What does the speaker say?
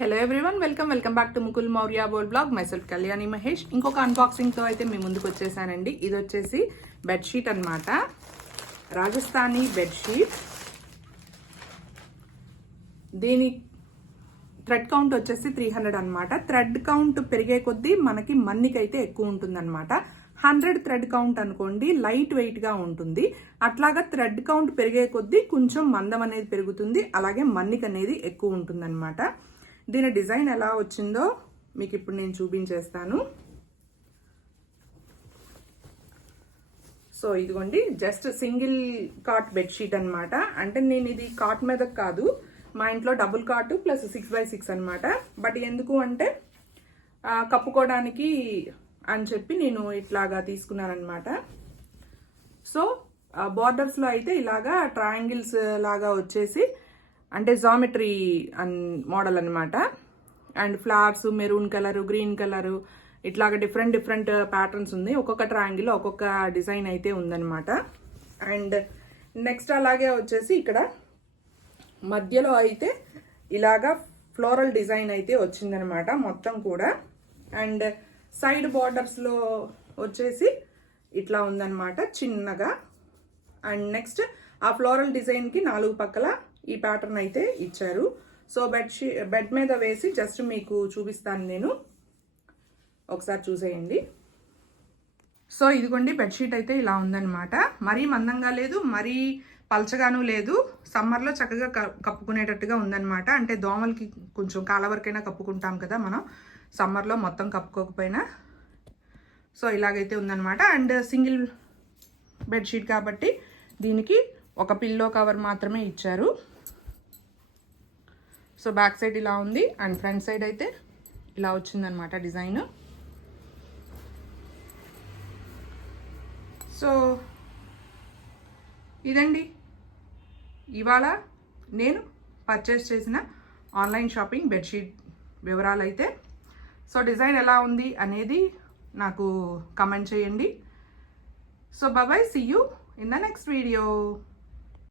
Hello everyone welcome welcome back to Mukul Maurya Bol blog myself Kalyani Mahesh ఇంకొక అన్బాక్సింగ్తో అయితే మీ ముందుకు వచ్చేసానండి. ఇది వచ్చేసి బెడ్షీట్ అనమాట రాజస్థానీ బెడ్షీట్ దీని థ్రెడ్ కౌంట్ వచ్చేసి త్రీ హండ్రెడ్ అనమాట థ్రెడ్ కౌంట్ పెరిగే కొద్దీ మనకి మన్నికైతే ఎక్కువ ఉంటుందన్నమాట. హండ్రెడ్ థ్రెడ్ కౌంట్ అనుకోండి లైట్ వెయిట్గా ఉంటుంది. అట్లాగా థ్రెడ్ కౌంట్ పెరిగే కొద్దీ కొంచెం మందం అనేది పెరుగుతుంది. అలాగే మన్నిక అనేది ఎక్కువ ఉంటుందన్నమాట. దీని డిజైన్ ఎలా వచ్చిందో మీకు ఇప్పుడు నేను చూపించేస్తాను. సో ఇదిగోండి జస్ట్ సింగిల్ కాట్ బెడ్షీట్ అన్నమాట. అంటే నేను ఇది కాట్ మీద కాదు మా ఇంట్లో double cot plus six by six అనమాట బట్ ఎందుకు అంటే కప్పుకోవడానికి అని చెప్పి నేను ఇట్లాగా తీసుకున్నాను అనమాట సో బార్డర్స్లో అయితే ఇలాగా ట్రయాంగిల్స్ లాగా వచ్చేసి అంటే జామెట్రీ అన్ మోడల్ అనమాట and flowers maroon colour green colour ఇట్లాగ డిఫరెంట్ డిఫరెంట్ ప్యాటర్న్స్ ఉంది. ఒక్కొక్క ట్రాంగిల్ ఒక్కొక్క డిజైన్ అయితే ఉందనమాట అండ్ నెక్స్ట్ అలాగే వచ్చేసి ఇక్కడ మధ్యలో అయితే ఇలాగా ఫ్లోరల్ డిజైన్ అయితే వచ్చిందనమాట మొత్తం కూడా. అండ్ సైడ్ బార్డర్స్లో వచ్చేసి ఇట్లా ఉందన్నమాట చిన్నగా. అండ్ నెక్స్ట్ ఆ ఫ్లోరల్ డిజైన్కి నాలుగు పక్కల ఈ ప్యాటర్న్ అయితే ఇచ్చారు. సో బెడ్ షీ బెడ్ మీద వేసి జస్ట్ మీకు చూపిస్తాను నేను. ఒకసారి చూసేయండి. సో ఇదిగోండి బెడ్షీట్ అయితే ఇలా ఉందన్నమాట. మరీ మందంగా లేదు మరీ పల్చగాను లేదు. సమ్మర్లో చక్కగా క- కప్పుకునేటట్టుగా ఉందన్నమాట. అంటే దోమలకి కొంచెం కాల వరకైనా కప్పుకుంటాం కదా మనం. సమ్మర్లో మొత్తం కప్పుకోకపోయినా. సో ఇలాగైతే ఉందన్నమాట. అండ్ సింగిల్ బెడ్షీట్ కాబట్టి దీనికి ఒక పిల్లో కవర్ మాత్రమే ఇచ్చారు. సో బ్యాక్ సైడ్ ఇలా ఉంది. అండ్ ఫ్రంట్ సైడ్ అయితే ఇలా వచ్చిందనమాట డిజైన్ సో ఇదండి. ఇవాళ నేను పర్చేస్ చేసిన ఆన్లైన్ షాపింగ్ బెడ్షీట్ వివరాలు అయితే సో డిజైన్ ఎలా ఉంది అనేది నాకు కమెంట్ చేయండి. So bye bye see you in the next video